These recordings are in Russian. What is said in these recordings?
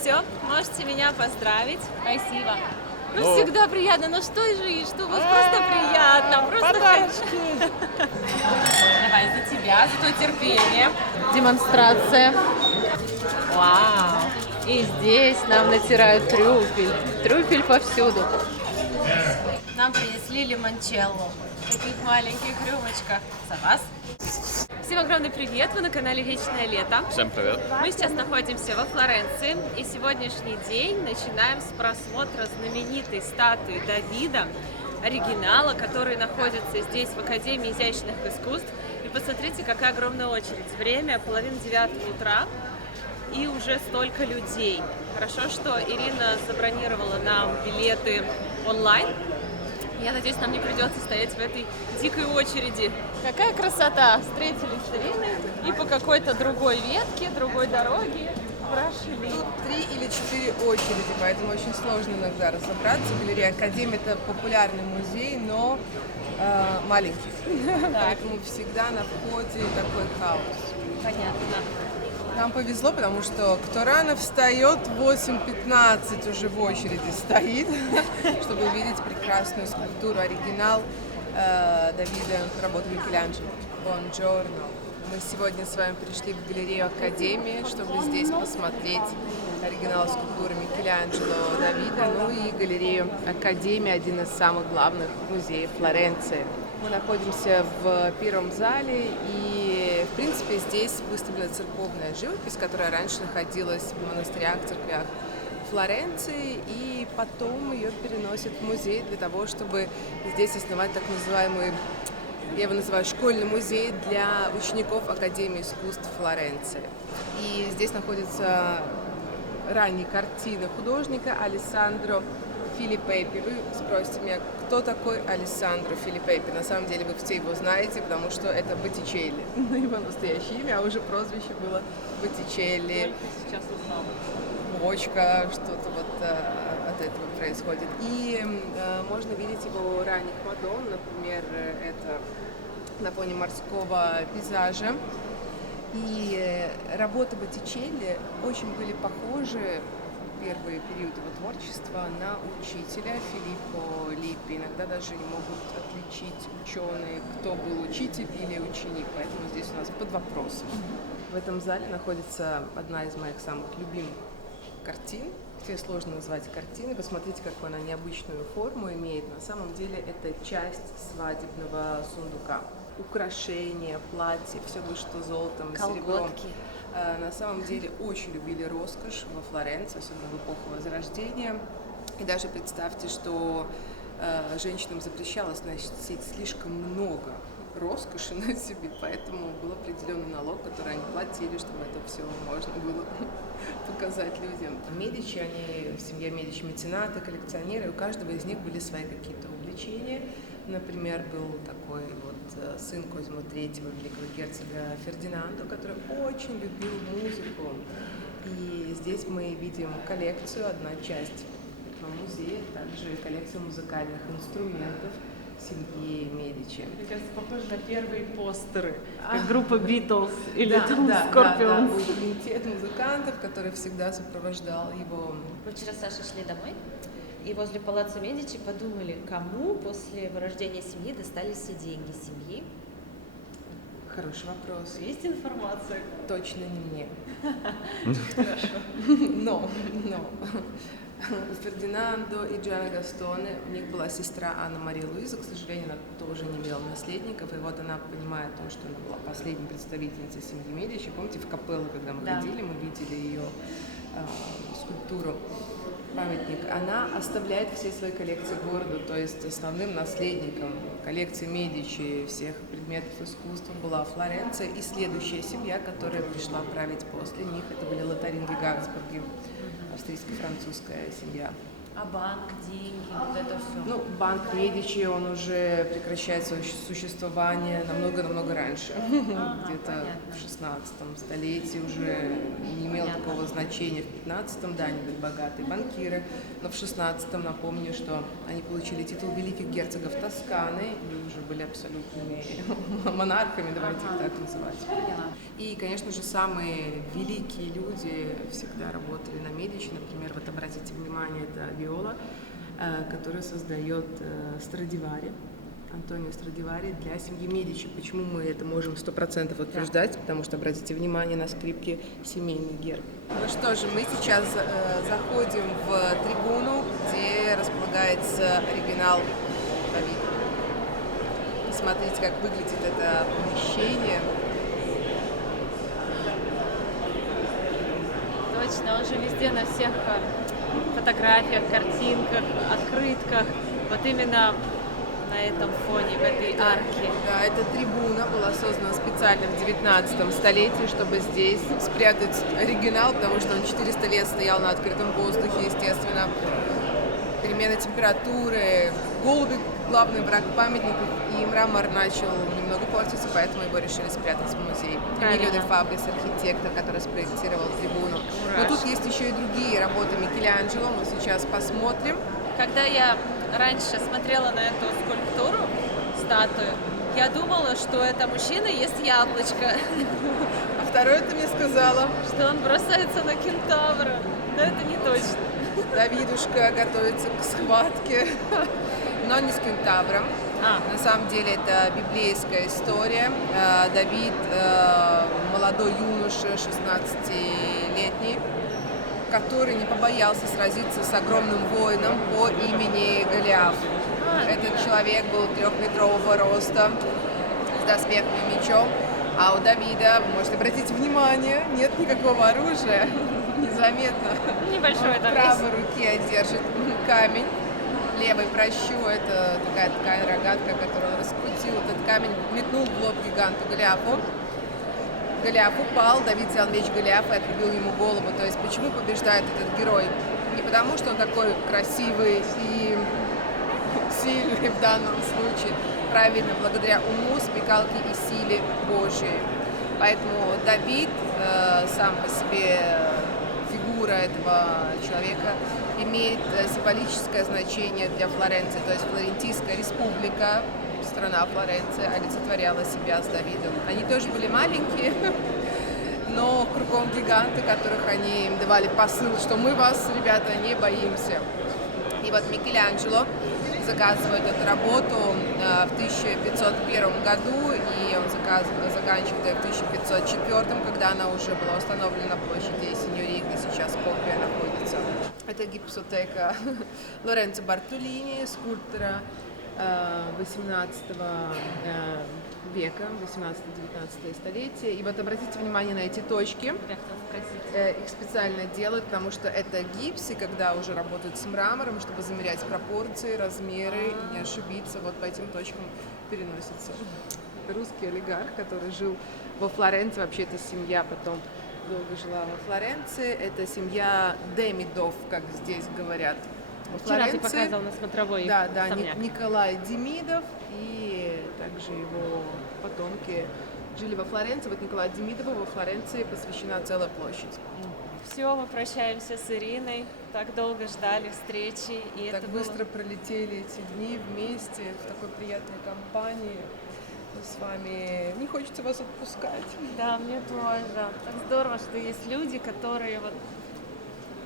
все, можете меня поздравить. Спасибо. Ну, всегда приятно, но что же, что у вас просто приятно, просто Подарочки. Давай за тебя, за твое терпение. демонстрация. Вау! И здесь нам натирают трюфель. Трюфель повсюду. Нам принесли лимончелло в таких маленьких рюмочках. За вас. Всем огромный привет! Вы на канале Вечное Лето. Всем привет. Мы сейчас находимся во Флоренции, и сегодняшний день начинаем с просмотра знаменитой статуи Давида, оригинала, который находится здесь, в Академии изящных искусств. И посмотрите, какая огромная очередь. Время 8:30 утра, и уже столько людей. Хорошо, что Ирина забронировала нам билеты онлайн. Я надеюсь, нам не придется стоять в этой дикой очереди. Какая красота! Встретились с Ириной и по какой-то другой ветке, другой дороге прошли. Тут 3 или 4 очереди, поэтому очень сложно иногда разобраться. Галерея Академия — это популярный музей, но маленький. Поэтому всегда на входе такой хаос. Понятно. Нам повезло, потому что кто рано встает, в 8:15 уже в очереди стоит, чтобы увидеть прекрасную скульптуру, оригинал Давида, работы Микеланджело. Buongiorno. Мы сегодня с вами пришли в галерею Академии, чтобы здесь посмотреть оригинал скульптуры Микеланджело Давида, ну и галерею Академии, один из самых главных музеев Флоренции. Мы находимся в первом зале, и, в принципе, здесь выставлена церковная живопись, которая раньше находилась в монастырях, церквях Флоренции, и потом ее переносят в музей для того, чтобы здесь основать так называемый, я его называю, школьный музей для учеников Академии искусств Флоренции. И здесь находятся ранние картины художника Алессандро Филиппеппи. Вы спросите меня, кто такой Алессандро Филиппеппи? На самом деле вы все его знаете, потому что это Боттичелли. Его настоящее имя, а уже прозвище было Боттичелли. Бочка, что-то вот от этого происходит. И можно видеть его ранних Мадонн, например, это на фоне морского пейзажа. И работы Боттичелли очень были похожи первые периоды его творчества на учителя Филиппо Липпи. Иногда даже не могут отличить ученые, кто был учитель или ученик, поэтому здесь у нас под вопросом. В этом зале находится одна из моих самых любимых картин. Все сложно назвать картиной. Посмотрите, какую она необычную форму имеет. На самом деле это часть свадебного сундука. Украшения, платья, все вышло золотом, серебром. На самом деле очень любили роскошь во Флоренции, особенно в эпоху Возрождения. И даже представьте, что женщинам запрещалось носить слишком много роскоши на себе, поэтому был определенный налог, который они платили, чтобы это все можно было показать людям. Медичи, они, семья Медичи, меценаты, коллекционеры, у каждого из них были свои какие-то увлечения. Например, был такой вот сын Козимо III, великого герцога Фердинандо, который очень любил музыку. И здесь мы видим коллекцию, одна часть этого музея, также коллекция музыкальных инструментов семьи Медичи. Мне кажется, похоже на первые постеры, как группа Битлз или Да, Скорпионс. был квинтет музыкантов, который всегда сопровождал его. Мы вчера с Сашей шли домой, и возле палаццо Медичи подумали, кому после вырождения семьи достались все деньги семьи. Хороший вопрос. Есть информация? Точно не мне. Хорошо. Но у Фердинандо и Джианны Гастоне у них была сестра Анна Мария Луиза, к сожалению, она тоже не имела наследников, и вот она, понимая о том, что она была последней представительницей семьи Медичи, помните, в капеллу, когда мы ходили, мы видели ее скульптуру, памятник, она оставляет все свои коллекции городу, то есть основным наследником коллекции Медичи, всех предметов искусства была Флоренция, и следующая семья, которая пришла править после них, это были Лотаринги Габсбурги, австрийско-французская семья. А банк, деньги, вот это все. Ну, банк Медичи, он уже прекращает свое существование намного раньше. Где-то в 16 столетии уже не имело такого значения. В 15-м, да, они были богатые банкиры, но в 16-м, напомню, что они получили титул великих герцогов Тосканы и уже были абсолютными монархами, давайте их так называть. И, конечно же, самые великие люди всегда работали на Медичи. Медичи, например, вот обратите внимание, это виола, которую создает Страдивари, Антонио Страдивари для семьи Медичи. Почему мы это можем 100% утверждать? Потому что, обратите внимание на скрипки семейный герб. Ну что же, мы сейчас заходим в трибуну, где располагается оригинал Давида. Смотрите, как выглядит это помещение. Точно, он же везде на всех фотографиях, картинках, открытках. Вот именно на этом фоне, в этой арке. Да, эта трибуна была создана специально в 19 столетии, чтобы здесь спрятать оригинал, потому что он 400 лет стоял на открытом воздухе, естественно. Перемена температуры, голуби — главный враг памятников, и мрамор начал немного портиться, поэтому его решили спрятать в музей. Эмилио де Фабрис, архитектор, который спроектировал трибуну. Но тут есть еще и другие работы Микеланджело, мы сейчас посмотрим. Когда я раньше смотрела на эту скульптуру, статую, я думала, что это мужчина ест яблочко, А второе ты мне сказала. что он бросается на кентавра. Но это не точно. Давидушка готовится к схватке, но не с кентавром. На самом деле это библейская история. Давид, молодой юноша, 16-летний, который не побоялся сразиться с огромным воином по имени Голиаф. Этот человек был 3-метрового роста, с доспехом и мечом, а у Давида, вы можете обратить внимание, нет никакого оружия, незаметно. Небольшой В там правой руке держит камень, левой прощу, это такая ткань рогатка, которую он раскрутил. Этот камень метнул в лоб гиганту Голиафу. Голиаф упал, Давид взял меч Голиафа и отрубил ему голову. То есть почему побеждает этот герой? Не потому, что он такой красивый и сильный в данном случае, правильно, благодаря уму, смекалке и силе Божьей. Поэтому Давид, сам по себе фигура этого человека, имеет символическое значение для Флоренции. То есть Флорентийская республика, страна Флоренция, олицетворяла себя с Давидом. Они тоже были маленькие, но кругом гиганты, которых они им давали посыл, что мы вас, ребята, не боимся. И вот Микеланджело заказывает эту работу в 1501 году, и он заканчивает ее в 1504, когда она уже была установлена на площади Синьори, где сейчас копия находится. Это гипсотека Лоренцо Бартолини, скульптора 18 века, 18-19 столетия. И вот обратите внимание на эти точки. Их специально делают, потому что это гипс, и когда уже работают с мрамором, чтобы замерять пропорции, размеры и не ошибиться, вот по этим точкам переносится. Русский олигарх, который жил во Флоренции, вообще эта семья потом долго жила во Флоренции. Это семья Демидов, как здесь говорят. Во Вчера ты Флоренции. показывал на смотровой Да, особняк. Николай Демидов и также его потомки жили во Флоренции. Вот Николаю Демидову во Флоренции посвящена целая площадь. Все, мы прощаемся с Ириной. Так долго ждали встречи. И Так это быстро пролетели эти дни вместе, в такой приятной компании. Мы с вами... Не хочется вас отпускать. Да, мне тоже. Так здорово, что есть люди, которые вот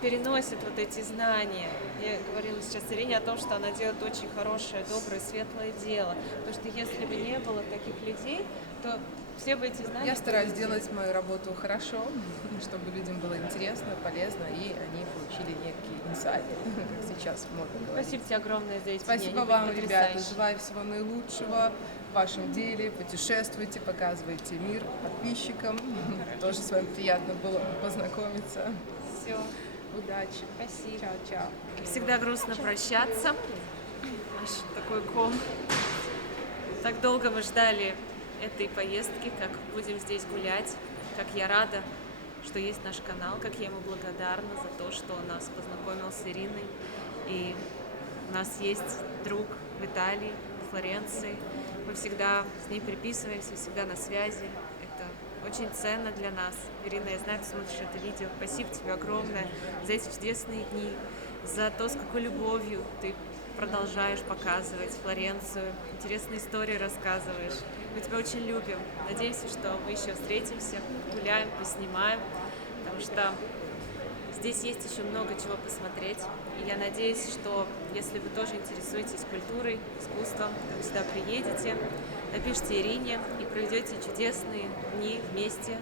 переносят вот эти знания. Я говорила сейчас Ирине о том, что она делает очень хорошее, доброе, светлое дело. Потому что если бы не было таких людей, то все бы эти знания... Я стараюсь делать мою работу хорошо, чтобы людям было интересно, полезно, и они получили некие инсайты, как сейчас модно говорить. Спасибо тебе огромное за эти Спасибо дни, вам, потрясающе. ребята. Желаю всего наилучшего в вашем деле. Путешествуйте, показывайте мир подписчикам. Тоже с вами приятно было познакомиться. Все. Удачи. Спасибо. Чао-чао. Всегда грустно прощаться. Аж такой ком. Так долго мы ждали этой поездки, как будем здесь гулять, как я рада, что есть наш канал, как я ему благодарна за то, что он нас познакомил с Ириной. И у нас есть друг в Италии, в Флоренции. Мы всегда с ней переписываемся, всегда на связи. Это очень ценно для нас. Ирина, я знаю, ты смотришь это видео. Спасибо тебе огромное за эти чудесные дни, за то, с какой любовью ты продолжаешь показывать Флоренцию, интересные истории рассказываешь. Мы тебя очень любим. Надеемся, что мы еще встретимся, гуляем, поснимаем, потому что Здесь есть еще много чего посмотреть, и я надеюсь, что если вы тоже интересуетесь культурой, искусством, то вы сюда приедете, напишите Ирине и проведете чудесные дни вместе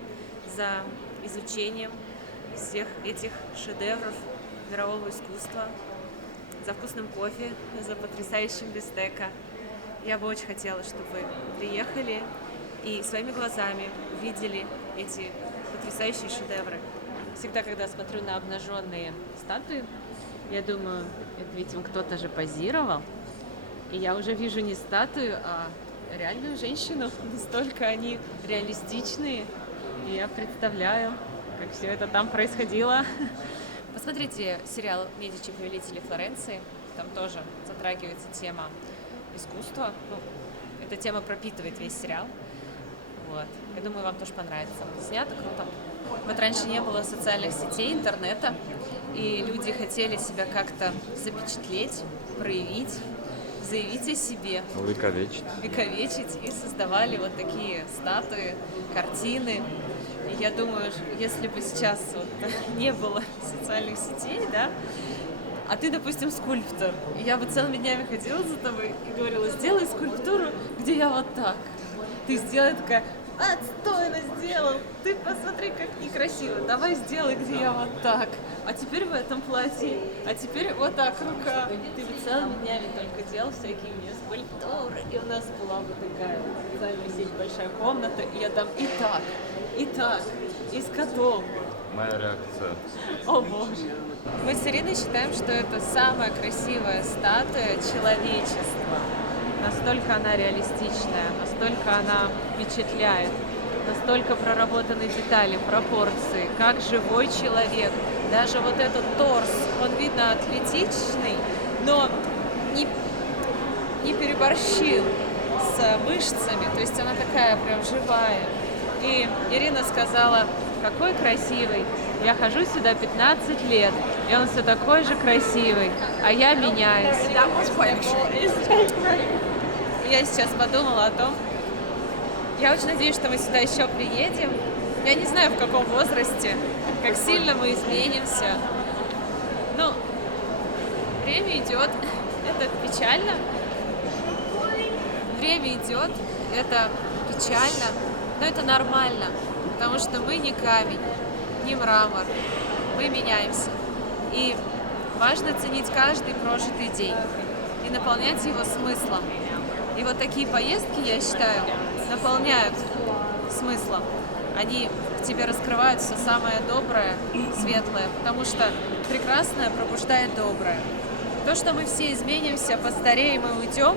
за изучением всех этих шедевров мирового искусства, за вкусным кофе, за потрясающим бистеко. Я бы очень хотела, чтобы вы приехали и своими глазами увидели эти потрясающие шедевры. Всегда, когда смотрю на обнаженные статуи, я думаю, это, видимо, кто-то же позировал. И я уже вижу не статую, а реальную женщину. Настолько они реалистичные. И я представляю, как все это там происходило. Посмотрите сериал «Медичи. Повелители Флоренции». Там тоже затрагивается тема искусства. Ну, эта тема пропитывает весь сериал. Вот. Я думаю, вам тоже понравится. Снято круто. Вот раньше не было социальных сетей, интернета, и люди хотели себя как-то запечатлеть, проявить, заявить о себе. Вековечить. И создавали вот такие статуи, картины. И я думаю, если бы сейчас вот не было социальных сетей, да, а ты, допустим, скульптор, и я бы целыми днями ходила за тобой и говорила: сделай скульптуру, где я вот так. Ты сделай, такая: отстойно сделал, ты посмотри, как некрасиво, давай сделай, где я вот так. А теперь в этом платье, а теперь вот так рука. Ты бы целыми днями только делал всякие мне скульптуры. И у нас была бы такая социальная сеть, большая комната, и я там и так, и с котом. Моя реакция. О боже. Мы с Ириной считаем, что это самая красивая статуя человечества. Настолько она реалистичная, настолько она впечатляет, настолько проработаны детали, пропорции, как живой человек. Даже вот этот торс, он видно атлетичный, но не переборщил с мышцами, то есть она такая прям живая. И Ирина сказала: какой красивый, я хожу сюда 15 лет, и он все такой же красивый, а я меняюсь. Я сейчас подумала о том, я очень надеюсь, что мы сюда еще приедем. Я не знаю, в каком возрасте, как сильно мы изменимся. Но время идет, это печально. Время идет, это печально, но это нормально, потому что мы не камень, не мрамор, мы меняемся. И важно ценить каждый прожитый день и наполнять его смыслом. И вот такие поездки, я считаю, наполняют смыслом. Они в тебе раскрывают все самое доброе, светлое, потому что прекрасное пробуждает доброе. То, что мы все изменимся, постареем и уйдем,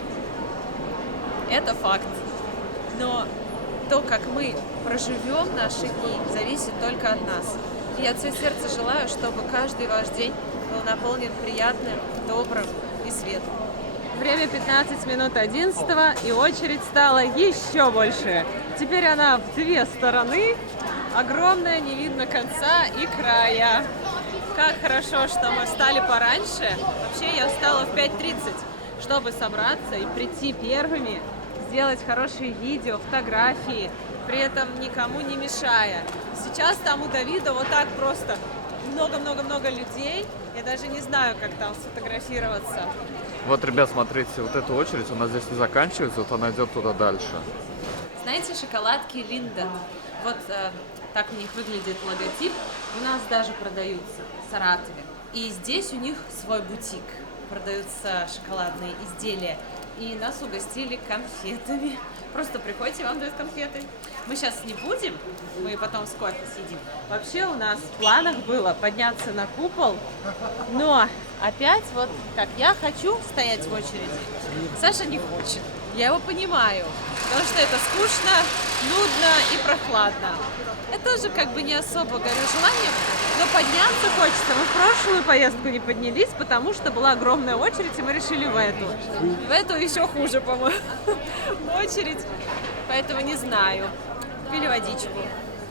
это факт. Но то, как мы проживем наши дни, зависит только от нас. И я от всего сердца желаю, чтобы каждый ваш день был наполнен приятным, добрым и светлым. Время 15 минут 11, и очередь стала еще больше. Теперь она в две стороны, огромная, не видно конца и края. Как хорошо, что мы встали пораньше. Вообще я встала в 5:30, чтобы собраться и прийти первыми, сделать хорошие видео, фотографии, при этом никому не мешая. Сейчас там у Давида вот так просто много-много-много людей. Я даже не знаю, как там сфотографироваться. Вот, ребят, смотрите, вот эта очередь, она здесь не заканчивается, вот она идет туда дальше. Знаете, шоколадки Линден? Вот так у них выглядит логотип. У нас даже продаются в Саратове. И здесь у них свой бутик. Продаются шоколадные изделия. И нас угостили конфетами. Просто приходите, вам дают конфеты. Мы сейчас не будем, мы потом с кофе сидим. Вообще у нас в планах было подняться на купол, но опять вот как я хочу стоять в очереди, Саша не хочет. Я его понимаю, потому что это скучно, нудно и прохладно. Я тоже как бы не особо горю желанием, но подняться хочется. Мы в прошлую поездку не поднялись, потому что была огромная очередь, и мы решили в эту. В эту еще хуже, по-моему, очередь. Поэтому не знаю. Пили водичку.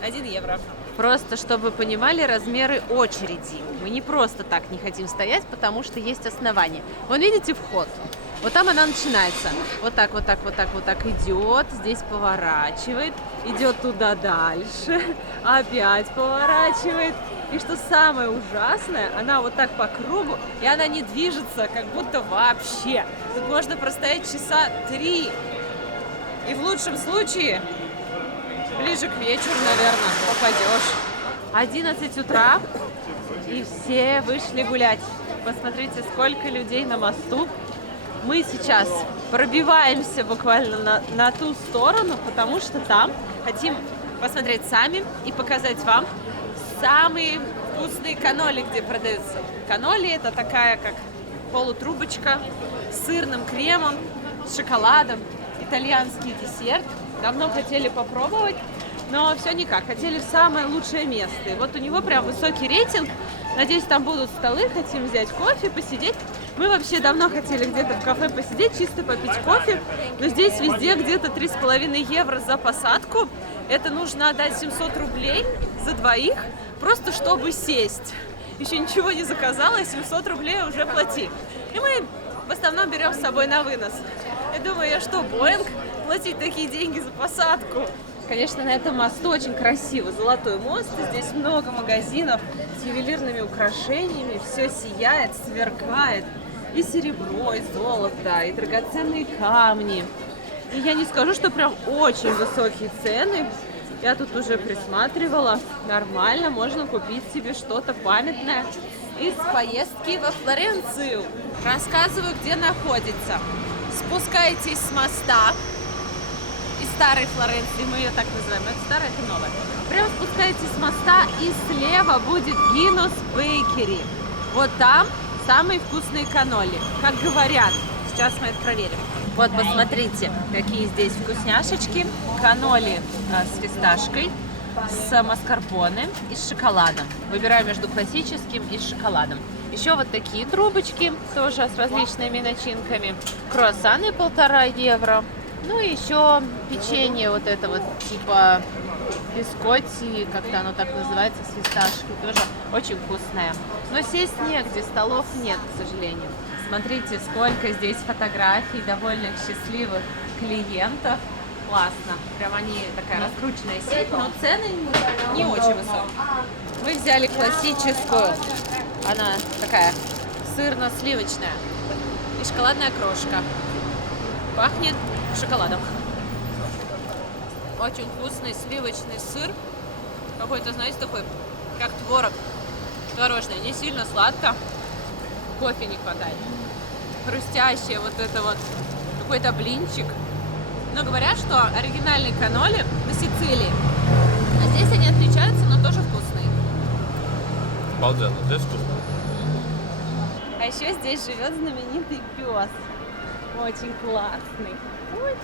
1 евро. Просто, чтобы вы понимали размеры очереди. Мы не просто так не хотим стоять, потому что есть основания. Вон видите вход? Вот там она начинается. Вот так, вот так, вот так, вот так идет, здесь поворачивает, идет туда дальше, опять поворачивает. И что самое ужасное, она вот так по кругу, и она не движется, как будто вообще. Тут можно простоять часа 3. И в лучшем случае, ближе к вечеру, наверное, попадешь. 11 утра, и все вышли гулять. Посмотрите, сколько людей на мосту. Мы сейчас пробиваемся буквально на ту сторону, потому что там хотим посмотреть сами и показать вам самые вкусные канноли, где продаются. Канноли — это такая, как полутрубочка с сырным кремом, с шоколадом, итальянский десерт. Давно хотели попробовать, но все никак. Хотели в самое лучшее место. И вот у него прям высокий рейтинг. Надеюсь, там будут столы. Хотим взять кофе, посидеть. Мы вообще давно хотели где-то в кафе посидеть, чисто попить кофе. Но здесь везде где-то 3,5 евро за посадку. Это нужно отдать 700 рублей за двоих, просто чтобы сесть. Еще ничего не заказала, 700 рублей уже плати. И мы в основном берем с собой на вынос. Я думаю, я что, Боинг? Платить такие деньги за посадку? Конечно, на этом мосту очень красиво. Золотой мост, здесь много магазинов с ювелирными украшениями. Все сияет, сверкает. И серебро, и золото, и драгоценные камни. И я не скажу, что прям очень высокие цены. Я тут уже присматривала. Нормально, можно купить себе что-то памятное из поездки во Флоренцию. Рассказываю, где находится. Спускаетесь с моста из старой Флоренции, мы ее так называем, это старая, это новая. Прямо спускаетесь с моста, и слева будет Гинус Бейкери. Вот там самые вкусные канноли, как говорят. Сейчас мы это проверим. Вот, посмотрите, какие здесь вкусняшечки. Канноли с фисташкой, с маскарпоне и с шоколадом. Выбираю между классическим и с шоколадом. Еще вот такие трубочки, тоже с различными начинками. Круассаны 1,5 евро. Ну и еще печенье вот это вот, типа бискотти, как-то оно так называется, с фисташкой. Тоже очень вкусное. Но сесть негде, столов нет, к сожалению. Смотрите, сколько здесь фотографий довольно счастливых клиентов. Классно. Прям они такая раскрученная сеть, но цены не очень высокие. Мы взяли классическую. Она такая сырно-сливочная. И шоколадная крошка. Пахнет шоколадом. Очень вкусный сливочный сыр. Какой-то, знаете, такой, как творог. Творожный. Не сильно сладко. Кофе не хватает. Хрустящее вот это вот. Какой-то блинчик. Но говорят, что оригинальные канноли на Сицилии. А здесь они отличаются, но тоже вкусные. Обалденно, здесь вкусно. А еще здесь живет знаменитый пес. Очень классный. Ой,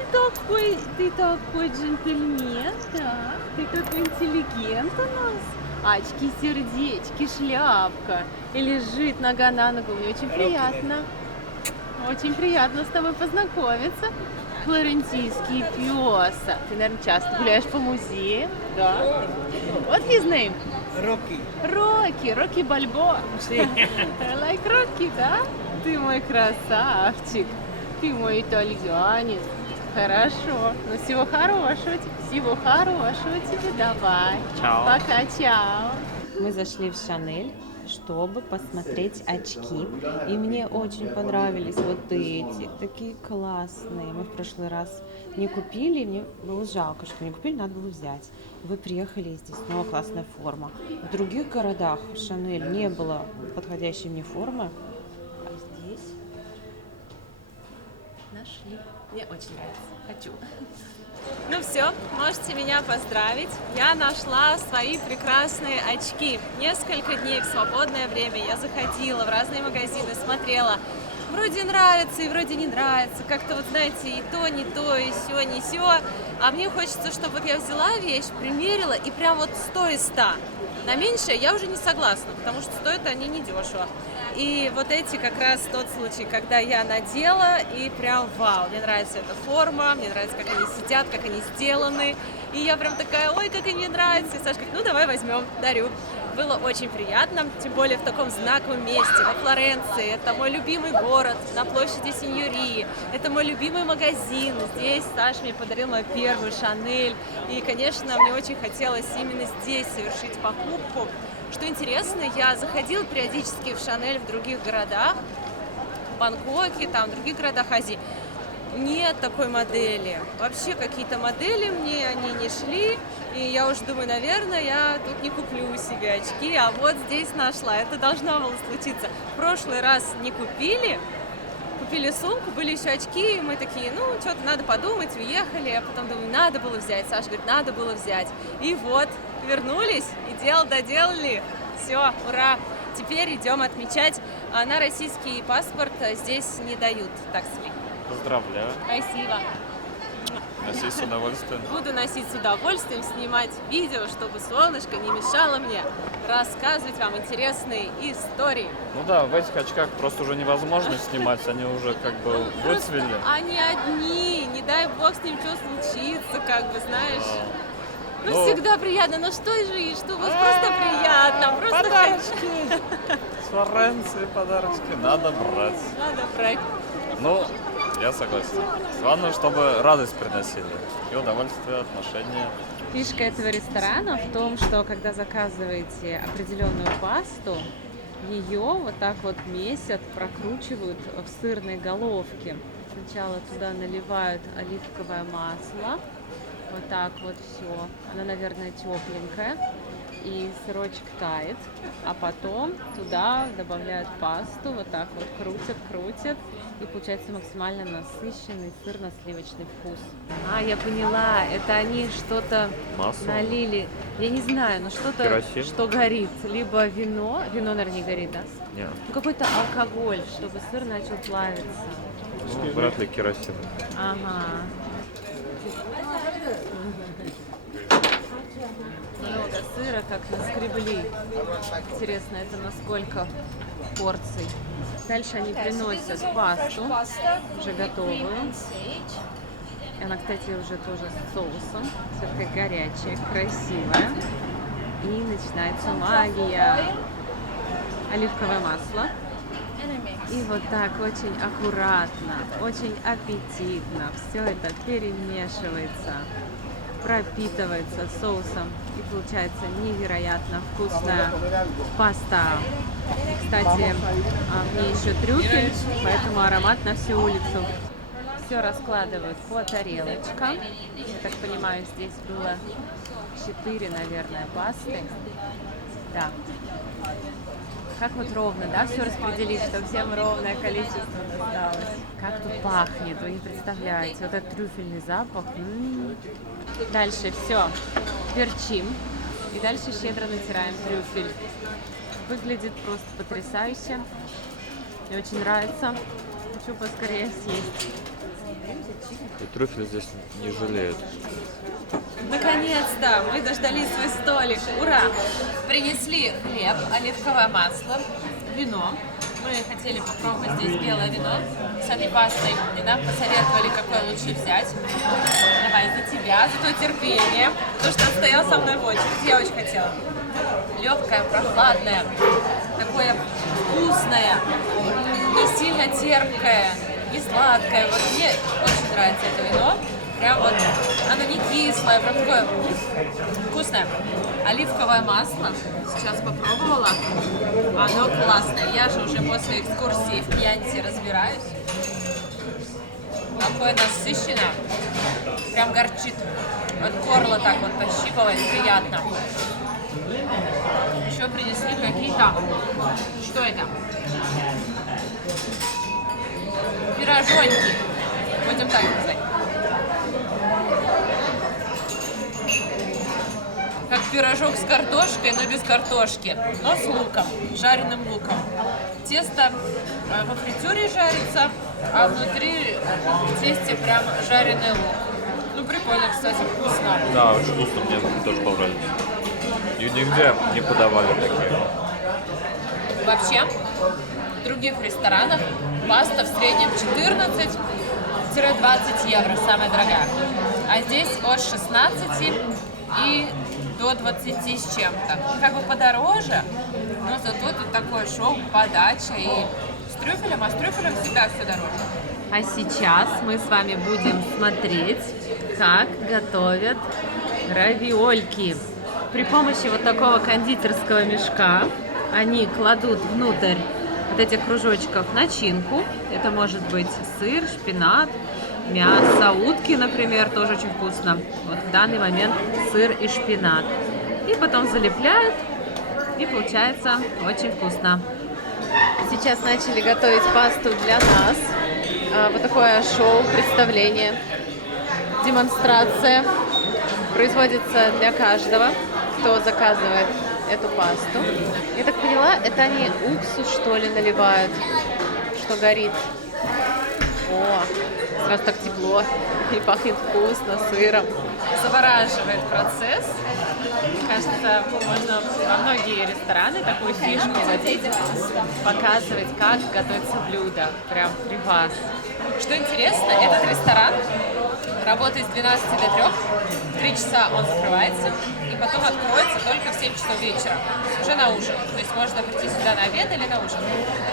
ты такой джентльмен, да? Ты такой интеллигент у нас. Очки, сердечки, шляпка. И лежит нога на ногу. Мне очень приятно. Очень приятно с тобой познакомиться. Флорентийский пес. Ты, наверное, часто гуляешь по музеям? Да. What his name? Рокки Бальбоа. Like Рокки, да? Ты мой красавчик. Ты мой итальянец. Хорошо. Ну, всего хорошего тебе. Всего хорошего тебе. Давай. Чао. Пока, чао. Мы зашли в Шанель, чтобы посмотреть очки. И мне очень понравились вот эти. Такие классные. Мы в прошлый раз не купили. Мне было жалко, что не купили. Надо было взять. Вы приехали, и здесь снова классная форма. В других городах Шанель не было подходящей мне формы. А здесь нашли. Мне очень нравится. Хочу. Ну все, можете меня поздравить. Я нашла свои прекрасные очки. Несколько дней в свободное время я заходила в разные магазины, смотрела. Вроде нравится и вроде не нравится. Как-то вот, знаете, и то, и сё, не сё. А мне хочется, чтобы вот я взяла вещь, примерила и прям вот 100 из 100. На меньшее я уже не согласна, потому что стоят они недешево. И вот эти как раз тот случай, когда я надела и прям вау, мне нравится эта форма, мне нравится, как они сидят, как они сделаны. И я прям такая, ой, как они нравятся. И Саша говорит, ну давай возьмем, дарю. было очень приятно, тем более в таком знаковом месте, во Флоренции. Это мой любимый город, на площади Синьории. Это мой любимый магазин. Здесь Саша мне подарил мою первую Шанель. И, конечно, мне очень хотелось именно здесь совершить покупку. Что интересно, я заходила периодически в Шанель в других городах, в Бангкоке, там, в других городах Азии. Нет такой модели. Вообще какие-то модели мне они не шли. И я уже думаю, наверное, я тут не куплю себе очки. А вот здесь нашла. Это должно было случиться. В прошлый раз не купили. Купили сумку, были еще очки. И мы такие, ну, что-то надо подумать, уехали. А потом думаю, надо было взять. Саша говорит, надо было взять. И вот, вернулись и дело доделали. Все, ура! Теперь идем отмечать. А на российский паспорт здесь не дают таксли. Поздравляю. Спасибо. Носи с удовольствием. Буду носить с удовольствием, снимать видео, чтобы солнышко не мешало мне рассказывать вам интересные истории. Ну да, в этих очках просто уже невозможно снимать, они уже как бы выцвели. Они одни, не дай бог с ним что случится, как бы, знаешь. Ну, Ну, всегда приятно, но что же, что у вас просто приятно, просто Подарочки! С Флоренции подарочки надо брать. надо брать. Ну, я согласен. Главное, чтобы радость приносили. И удовольствие, отношения. Фишка этого ресторана в том, что когда заказываете определенную пасту, ее вот так вот месяц прокручивают в сырной головке. Сначала туда наливают оливковое масло, вот так вот все. Она, наверное, тепленькая, и сырочек тает, а потом туда добавляют пасту, вот так вот крутят, и получается максимально насыщенный сырно-сливочный вкус. А, я поняла, это они что-то Масло. налили, я не знаю, но что-то, Керосин? что горит, либо вино, наверное, не горит, да? Нет, Ну, какой-то алкоголь, чтобы сыр начал плавиться. ну, вряд ли керосин. Ага. Много сыра, как наскребли. Интересно, это на сколько порций? Дальше они приносят пасту, уже готовую. Она, кстати, уже тоже с соусом. Все такая горячая, красивая. И начинается магия. Оливковое масло. И вот так очень аккуратно, очень аппетитно все это перемешивается, пропитывается соусом, и получается невероятно вкусная паста. Кстати, мне еще трюфель, поэтому аромат на всю улицу. Все раскладывают по тарелочкам. Я так понимаю, здесь было 4, наверное, пасты. Да. Как вот ровно, да, все распределить, чтобы всем ровное количество досталось. Как тут пахнет, вы не представляете. Вот этот трюфельный запах. Дальше все, перчим. И дальше щедро натираем трюфель. Выглядит просто потрясающе. Мне очень нравится. Хочу поскорее съесть. И трюфель здесь не жалеют. Наконец-то мы дождались свой столик. Ура! Принесли хлеб, оливковое масло, вино. Мы хотели попробовать здесь белое вино с этой пастой, и нам посоветовали, какое лучше взять. Давай, за тебя, за твое терпение, то, что стоял со мной в очереди, я очень хотела. Легкое, прохладное, такое вкусное, не сильно терпкое, не сладкое. Вот мне очень нравится это вино. Прям вот оно не кислое, прям такое вкусное. Оливковое масло сейчас попробовала. Оно классное. Я же уже после экскурсии в Пьянте разбираюсь. Такое насыщенное. Прям горчит. От горла так вот пощипывает, приятно. Еще принесли какие-то... Что это? Пирожоньки. Будем так называть. Как пирожок с картошкой, но без картошки, но с луком, жареным луком. Тесто во фритюре жарится, а внутри в тесте прям жареный лук. Ну, прикольно, кстати, вкусно. Да, очень вкусно, мне тоже понравилось. И нигде не подавали такие. Вообще, в других ресторанах паста в среднем 14-20 евро, самая дорогая. А здесь от 16 и до 20 с чем-то. Как бы подороже, но зато тут такое шоу, подача и с трюфелем, а с трюфелем всегда все дороже. А сейчас мы с вами будем смотреть, как готовят равиольки. При помощи вот такого кондитерского мешка они кладут внутрь вот этих кружочков начинку. Это может быть сыр, шпинат, мясо утки, например, тоже очень вкусно. Вот в данный момент сыр и шпинат. И потом залепляют, и получается очень вкусно. Сейчас начали готовить пасту для нас. Вот такое шоу, представление, демонстрация. Производится для каждого, кто заказывает эту пасту. Я так поняла, это они уксус, что ли, наливают, что горит. О, сразу так тепло и пахнет вкусно, сыром. Завораживает процесс. Кажется, можно во многие рестораны такую фишку водить, показывать, как готовится блюдо, прям при вас. Что интересно, этот ресторан работает с 12 до 3, в 3 часа он закрывается, и потом откроется только в 7 часов вечера, уже на ужин. То есть можно прийти сюда на обед или на ужин.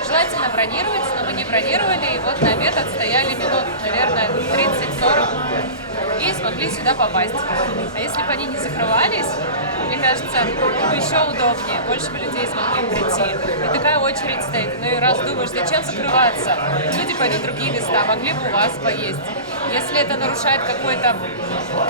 Желательно бронировать, но мы не бронировали, и вот на обед отстояли минут, наверное, 30-40, и смогли сюда попасть. А если бы они не закрывались, мне кажется, еще удобнее, больше бы людей смогли прийти. И такая очередь стоит. Ну и раз думаешь, зачем закрываться? Люди пойдут в другие места, могли бы у вас поесть. Если это нарушает какое-то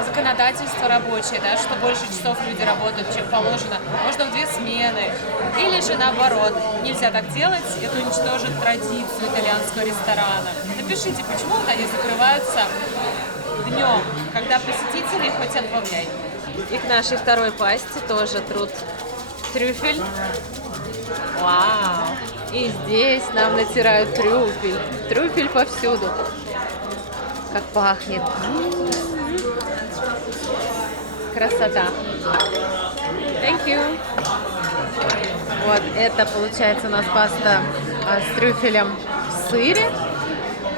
законодательство рабочее, да, что больше часов люди работают, чем положено, можно в 2 смены. Или же наоборот, нельзя так делать, это уничтожит традицию итальянского ресторана. Напишите, почему вот они закрываются днем, когда посетители хоть отбавляй. И к нашей второй пасте тоже труд трюфель. Вау! И здесь нам натирают трюфель. Трюфель повсюду. Как пахнет. Красота. Thank you. Вот это получается у нас паста с трюфелем в сыре.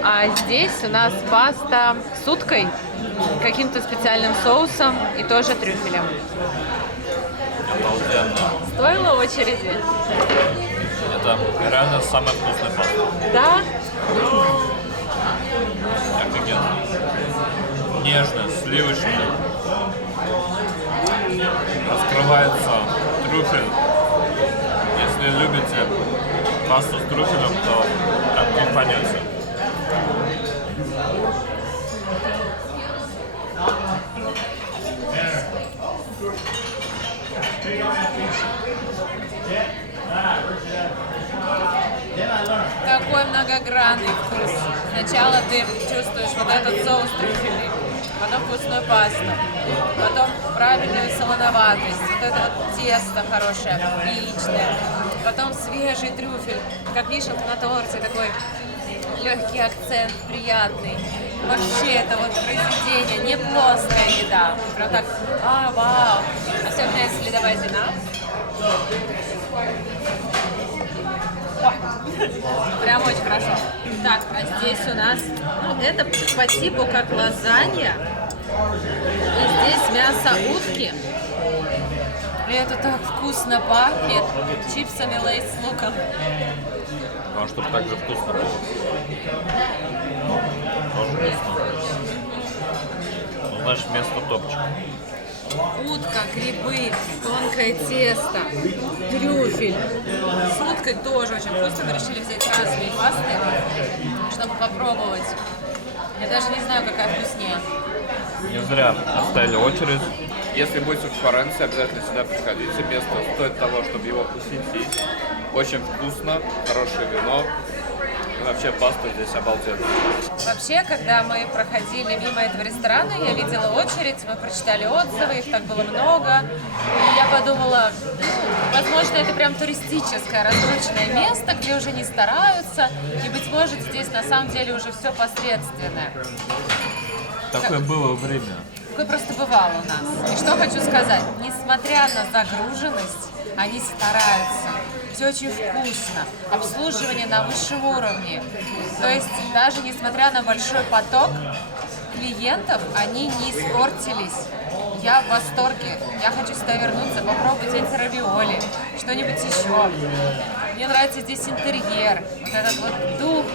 А здесь у нас паста с уткой, каким-то специальным соусом и тоже трюфелем. Обалденно. Стоило очереди? Это реально самая вкусная паста. Да? Офигенно. Нежная, сливочная. Раскрывается трюфель. Если любите пасту с трюфелем, то как кайфанете. Такой многогранный вкус. Сначала ты чувствуешь вот этот соус трюфельный, потом вкусную пасту, потом правильную солоноватость, вот это вот тесто хорошее, яичное, потом свежий трюфель, как вишенка на торте, такой легкий акцент, приятный. Вообще, это вот произведение, не плоская еда. Прям так, вау. Особенно если добавить вина. Прям очень хорошо. Так, а здесь у нас, это по типу как лазанья. И здесь мясо утки. И это так вкусно пахнет чипсами Лейс с луком. Потому что так же вкусно было. Тоже вкусно. Ну, значит, вместо топчика. Утка, грибы, тонкое тесто, трюфель. С уткой тоже очень вкусно. Мы решили взять разные пасты, чтобы попробовать. Я даже не знаю, какая вкуснее. Не зря оставили очередь. Если будете в Флоренции, обязательно сюда приходите. Место стоит того, чтобы его посетить. Очень вкусно, хорошее вино. И вообще паста здесь обалденная. Вообще, когда мы проходили мимо этого ресторана, я видела очередь, мы прочитали отзывы, их так было много. И я подумала, возможно, это прям туристическое, раскрученное место, где уже не стараются. И, быть может, здесь на самом деле уже все посредственное. Такое было время. Такое просто бывало у нас. И что хочу сказать, несмотря на загруженность, они стараются. Все очень вкусно. Обслуживание на высшем уровне. То есть даже несмотря на большой поток клиентов, они не испортились. Я в восторге. Я хочу сюда вернуться, попробовать эти равиоли, что-нибудь еще. Мне нравится здесь интерьер, вот этот вот дух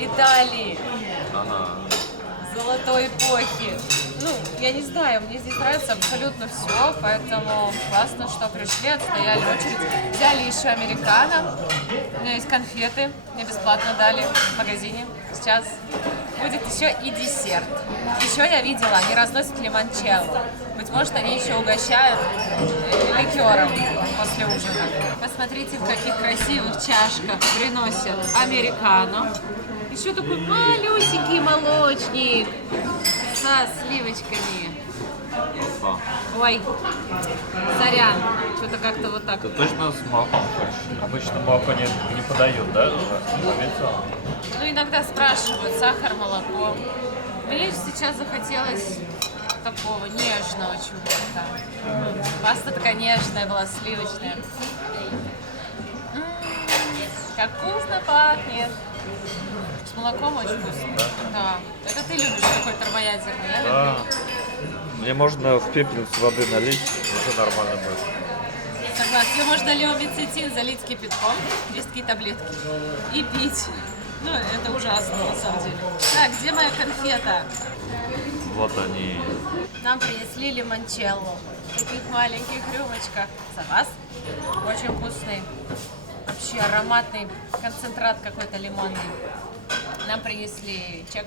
Италии, золотой эпохи. Ну, я не знаю, мне здесь нравится абсолютно все, поэтому классно, что пришли, отстояли очередь. Взяли еще американо, у меня есть конфеты, мне бесплатно дали в магазине. Сейчас будет еще и десерт. Еще я видела, они разносят лимончелло. Быть может, они еще угощают ликером после ужина. Посмотрите, в каких красивых чашках приносят американо. Еще такой малюсенький молочник со сливочками. Ой, сорян, что-то как-то вот так. Ты точно с молоком хочешь? Обычно молоко не подают, да? Ну, иногда спрашивают, сахар, молоко. Мне сейчас захотелось такого нежного чего-то. Паста такая нежная была, сливочная. Как вкусно пахнет. С молоком очень вкусно. Да. Это ты любишь такой термоядерный, я люблю. Мне можно в пепельницу воды налить, уже нормально будет. Согласна. Тебе можно леомицетин залить кипятком, есть такие таблетки, и пить. Ну, это ужасно, на самом деле. Так, где моя конфета? Вот они. Нам принесли лимончелло в таких маленьких рюмочках. За вас. Очень вкусный. Вообще ароматный концентрат какой-то лимонный. Нам принесли чек.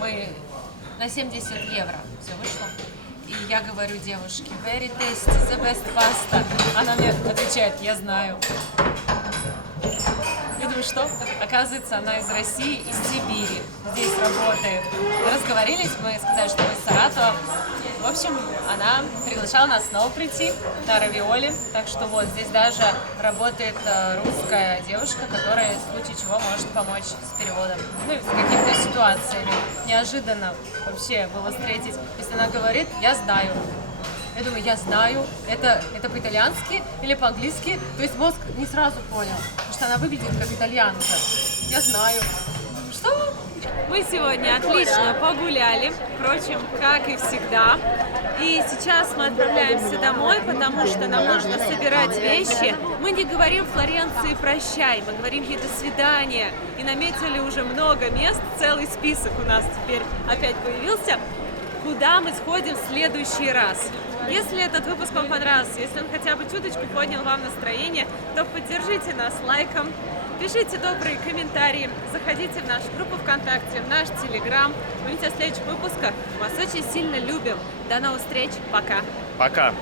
Мы на 70 евро все вышло. И я говорю девушке, very tasty, the best pasta. Она мне отвечает, я знаю. Я думаю, что? Оказывается, она из России, из Сибири. Здесь работает. Разговорились, мы сказали, что мы из Саратова. В общем, она приглашала нас снова прийти на равиоли. Так что вот здесь даже работает русская девушка, которая в случае чего может помочь с переводом. Ну и с какими-то ситуациями. Неожиданно вообще было встретить. Если она говорит, я знаю. Я думаю, я знаю, это по-итальянски или по-английски. То есть мозг не сразу понял, потому что она выглядит как итальянка. Я знаю. Что? Мы сегодня отлично погуляли, впрочем, как и всегда. И сейчас мы отправляемся домой, потому что нам нужно собирать вещи. Мы не говорим Флоренции «прощай», мы говорим ей «до свидания». И наметили уже много мест, целый список у нас теперь опять появился, куда мы сходим в следующий раз. Если этот выпуск вам понравился, если он хотя бы чуточку поднял вам настроение, то поддержите нас лайком, пишите добрые комментарии, заходите в нашу группу ВКонтакте, в наш Телеграм. Увидимся в следующих выпусках. Мы вас очень сильно любим. До новых встреч. Пока. Пока.